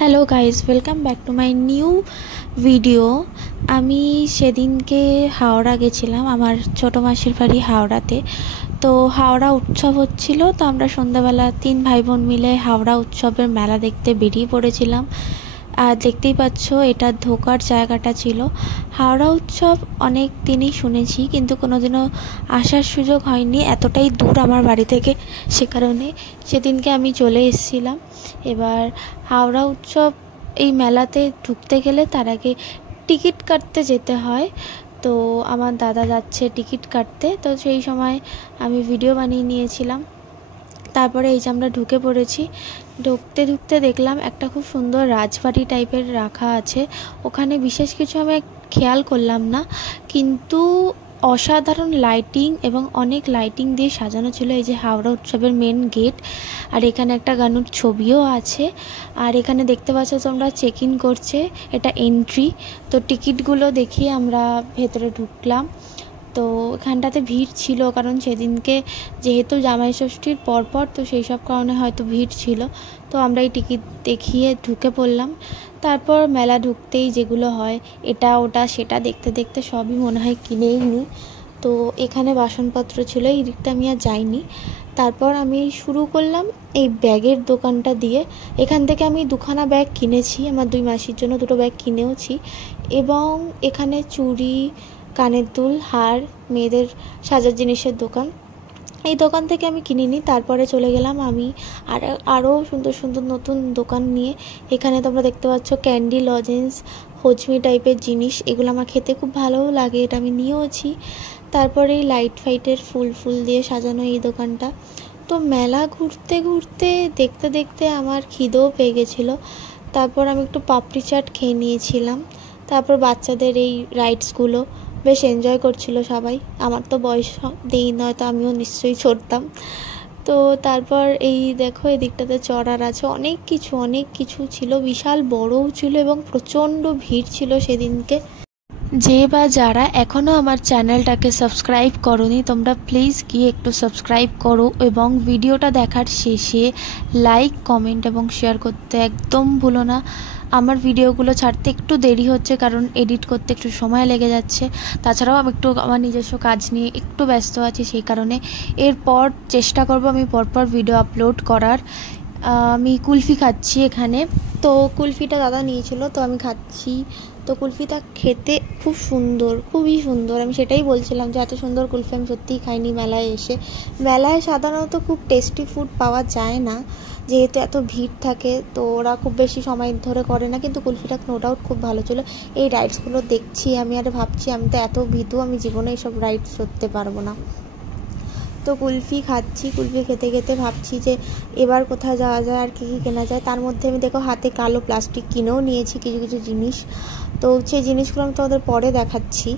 Hello guys, welcome back to my new video. আমি সেদিনকে হাওড়া গেছিলাম, আমার ছোটো মাসির বাড়ি হাওড়াতে। তো হাওড়া উৎসব হচ্ছিল, তো আমরা সন্ধ্যাবেলা 3 ভাই বোন মিলে হাওড়া উৎসবের মেলা দেখতে বেরিয়ে পড়েছিলাম। আর দেখতেই পাচ্ছ, এটা ঢোকার জায়গাটা ছিল। হাওড়া উৎসব অনেক দিনই শুনেছি, কিন্তু কোনোদিনও আসার সুযোগ হয়নি, এতটাই দূর আমার বাড়ি থেকে। সে কারণে সেদিনকে আমি চলে এসেছিলাম। এবার হাওড়া উৎসব এই মেলাতে ঢুকতে গেলে তার আগে টিকিট কাটতে যেতে হয়। তো আমার দাদা যাচ্ছে টিকিট কাটতে, তো সেই সময় আমি ভিডিও বানিয়ে নিয়েছিলাম। তারপরে এই যে আমরা ঢুকে পড়েছি। ঢুকতে ঢুকতে দেখলাম একটা খুব সুন্দর রাজবাড়ি টাইপের রাখা আছে। ওখানে বিশেষ কিছু আমি খেয়াল করলাম না, কিন্তু অসাধারণ লাইটিং এবং অনেক লাইটিং দিয়ে সাজানো ছিল। এই যে হাওড়া উৎসবের মেন গেট, আর এখানে একটা গানুর ছবিও আছে। আর এখানে দেখতে পাচ্ছ তোমরা চেক ইন করছে, এটা এন্ট্রি। তো টিকিটগুলো দেখিয়ে আমরা ভেতরে ঢুকলাম। তো এখানটাতে ভিড় ছিল, কারণ সেদিনকে যেহেতু জামাই ষষ্ঠীর পরপর, তো সেই সব কারণে হয়তো ভিড় ছিল। তো আমরা এই টিকিট দেখিয়ে ঢুকে পড়লাম। তারপর মেলা ঢুকতেই যেগুলো হয় এটা ওটা সেটা দেখতে দেখতে সবই মনে হয় কিনেই নিই। তো এখানে বাসনপত্র ছিল, এই দিকটা আমি আর যাইনি। তারপর আমি শুরু করলাম এই ব্যাগের দোকানটা দিয়ে। এখান থেকে আমি 2খানা ব্যাগ কিনেছি, আমার 2 মাসির জন্য 2টো ব্যাগ কিনেওছি। এবং এখানে চুড়ি, কানের দুল, হার, মেয়েদের সাজার জিনিসের দোকান, এই দোকান থেকে আমি কিনিনি। তারপরে চলে গেলাম আমি আরও সুন্দর সুন্দর নতুন দোকান নিয়ে। এখানে তোমরা দেখতে পাচ্ছ ক্যান্ডি, লজেন্স, হজমি টাইপের জিনিস, এগুলো আমার খেতে খুব ভালোও লাগে, এটা আমি নিয়েওছি। তারপরে এই লাইট ফাইটের ফুল দিয়ে সাজানো এই দোকানটা। তো মেলা ঘুরতে ঘুরতে দেখতে দেখতে আমার খিদেও পেয়ে গেছিলো। তারপর আমি একটু পাপড়ি চাট খেয়ে নিয়েছিলাম। তারপর বাচ্চাদের এই রাইডসগুলো বেশ এনজয় করছিল সবাই। আমার তো বয়স দেই নয়, তো আমিও নিশ্চয়ই চড়তাম। তো তারপর এই দেখো, এই দিকটাতে চড়ার আছে অনেক কিছু ছিল, বিশাল বড়ও ছিল এবং প্রচণ্ড ভিড় ছিল সেদিনকে। যে বা যারা এখনও আমার চ্যানেলটাকে সাবস্ক্রাইব করোনি, তোমরা প্লিজ গিয়ে একটু সাবস্ক্রাইব করো এবং ভিডিওটা দেখার শেষে লাইক, কমেন্ট এবং শেয়ার করতে একদম ভুলো না। আমার ভিডিওগুলো ছাড়তে একটু দেরি হচ্ছে, কারণ এডিট করতে একটু সময় লেগে যাচ্ছে। তাছাড়াও আমি একটু আমার নিজস্ব কাজ নিয়ে একটু ব্যস্ত আছি, সেই কারণে এরপর চেষ্টা করব আমি পরপর ভিডিও আপলোড করার। আমি কুলফি খাচ্ছি এখানে। তো কুলফিটা দাদা নিয়েছিল, তো আমি খাচ্ছি। তো কুলফিটা খেতে খুব সুন্দর, খুবই সুন্দর। আমি সেটাই বলছিলাম যে এত সুন্দর কুলফি আমি সত্যিই খাইনি মেলায় এসে। মেলায় সাধারণত খুব টেস্টি ফুড পাওয়া যায় না, যেহেতু এত ভিড় থাকে, তো ওরা খুব বেশি সময় ধরে করে না। কিন্তু কুলফিটা নো ডাউট খুব ভালো ছিল। এই রাইডসগুলো দেখছি আমি আর ভাবছি, আমি তো এত ভীতু, আমি জীবনে এইসব রাইডস করতে পারবো না। তো কুলফি খাচ্ছি, কুলফি খেতে খেতে ভাবছি যে এবার কোথায় যাওয়া যায় আর কী কী কেনা যায়। তার মধ্যে আমি দেখো হাতে কালো প্লাস্টিক কিনেও নিয়েছি কিছু জিনিস। তো সেই জিনিসগুলো আমি তোমাদের পরে দেখাচ্ছি।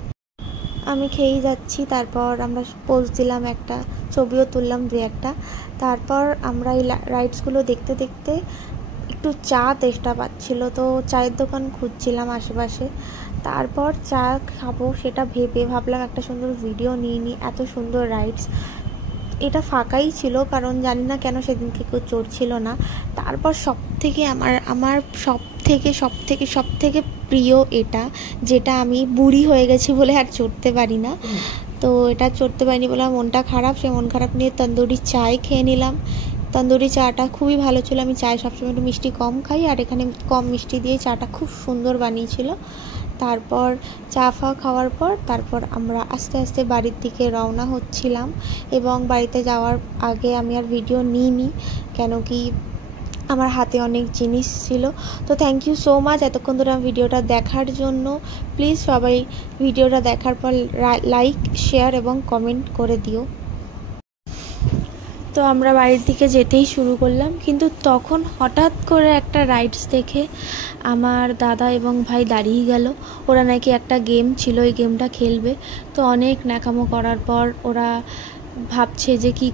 আমি খেয়েই যাচ্ছি। তারপর আমরা পোজ দিলাম, একটা ছবিও তুললাম 2-একটা। তারপর আমরা এই রাইডসগুলো দেখতে দেখতে একটু চা তেষ্টা পাচ্ছিলো, তো চায়ের দোকান খুঁজছিলাম আশেপাশে। তারপর চা খাবো সেটা ভেবে ভাবলাম একটা সুন্দর ভিডিও নিয়ে নিই। এত সুন্দর রাইডস, এটা ফাঁকাই ছিল, কারণ জানি না কেন সেদিনকে কেউ চড়ছিল না। তারপর আমার সব থেকে প্রিয় এটা, যেটা আমি বুড়ি হয়ে গেছি বলে আর চড়তে পারি না। তো এটা চড়তে পারিনি বলে আমার মনটা খারাপ। সেই মন খারাপ নিয়ে তন্দুরি চায় খেয়ে নিলাম। তন্দুরি চাটা খুবই ভালো ছিল। আমি চায় সবসময় একটু মিষ্টি কম খাই, আর এখানে কম মিষ্টি দিয়ে চাটা খুব সুন্দর বানিয়েছিল। তারপর চা খাওয়ার পর তারপর আমরা আস্তে আস্তে বাড়ির দিকে রওনা হচ্ছিলাম। এবং বাড়িতে যাওয়ার আগে আমি আর ভিডিও নিইনি, কেন কি আমার হাতে অনেক জিনিস ছিল। তো থ্যাংক ইউ সো মাচ এতক্ষণ ধরে আমার ভিডিওটা দেখার জন্য। প্লিজ সবাই ভিডিওটা দেখার পর লাইক, শেয়ার এবং কমেন্ট করে দিও। তো আমরা বাড়ির দিকে যেতেই শুরু করলাম, কিন্তু তখন হঠাৎ করে একটা রাইডস দেখে আমার দাদা এবং ভাই দাঁড়িয়ে গেল। ওরা নাকি একটা গেম ছিল, ওই গেমটা খেলবে। তো অনেক ন্যাকামো করার পর ওরা ভাবছে যে কি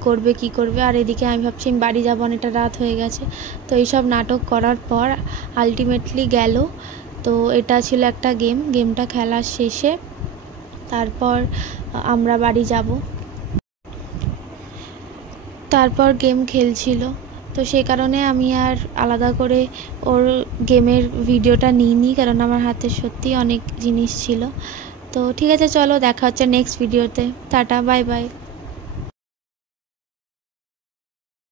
করবে, আর এদিকে আমি ভাবছি আমি বাড়ি যাবো, অনেকটা রাত হয়ে গেছে। তো এইসব নাটক করার পর আলটিমেটলি গেল। তো এটা ছিল একটা গেমটা খেলার শেষে তারপর আমরা বাড়ি যাব। তারপর গেম খেলছিল। তো সেই কারণে আমি আর আলাদা করে ওর গেমের ভিডিওটা নিইনি, কারণ আমার হাতে সত্যি অনেক জিনিস ছিল। তো ঠিক আছে, চলো দেখা হচ্ছে নেক্সট ভিডিওতে। Tata, bye bye.